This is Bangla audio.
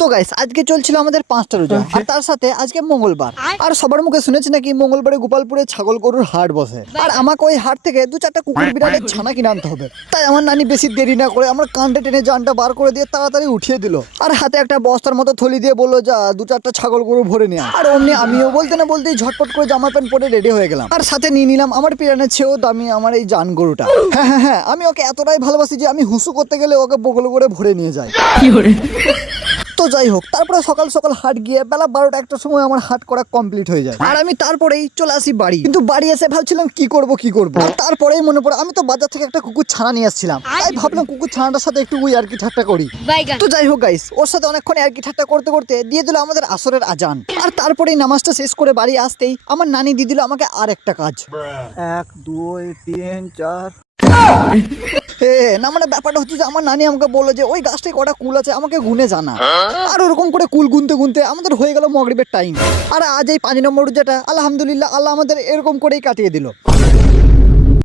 তো গাইস আজকে চলছিল আমাদের 5টা রোজা আর তার সাথে আজকে মঙ্গলবার। আর সবার মুখে শুনেছি নাকি মঙ্গলবারে গোপালপুরে ছাগল গরুর হাট বসে, আর আমাকে ওই হাট থেকে 2-4টা কুকুর বিড়ালের ছানা কিনে আনতে হবে। তাই আমার নানি বেশি দেরি না করে আমার কানটা টেনে জানটা বার করে দিয়ে তাড়াতাড়ি উঠিয়ে দিল, আর হাতে একটা বস্তার মতো থলি দিয়ে বললো যা 2-4টা ছাগল গরু ভরে নিয়ে আয়। আর অমনি আমিও বলতে না বলতেই ঝটপট করে জামা প্যান্ট পরে রেডি হয়ে গেলাম, আর সাথে নিয়ে নিলাম আমার পিরানের চেয়েও দামি আমার এই জান গরুটা। হ্যাঁ, আমি ওকে এতটাই ভালোবাসি যে আমি হুসু করতে গেলে ওকে বগল করে ভরে নিয়ে যাই। তো যাই হোক, তারপরে সকাল সকাল হাট গিয়ে বেলা 12টা একটার সময় আমার হাট করা কমপ্লিট হয়ে যায়, আর আমি তারপরেই চলে আসি বাড়ি। কিন্তু বাড়ি এসে ভাবছিলাম কি করব। আর তারপরেই মনে পড়ে আমি তো বাজার থেকে একটা কুকুর ছানা নিয়ে আসছিলাম, তাই ভাবলাম কুকুর ছানাটার সাথে একটু আর কি ঠাট্টা করি। তো যাই হোক গাইস, ওর সাথে অনেকক্ষণ আর কি ঠাট্টা করতে করতে দিয়ে দিল আমাদের আসরের আজান, আর তারপরেই নামাজটা শেষ করে বাড়ি আসতেই আমার নানি দিয়ে দিল আমাকে আর একটা কাজ। 1 2 3 4 না, মানে ব্যাপারটা হচ্ছে যে আমার নানি আমাকে বললো যে ওই গাছটায় কটা কুল আছে আমাকে গুনে জানা। আর ওরকম করে কুল গুনতে গুনতে আমাদের হয়ে গেল মাগরিবের টাইম। আর আজ এই 5 নম্বর রোজাটা আলহামদুলিল্লাহ আল্লাহ আমাদের এরকম করেই কাটিয়ে দিল।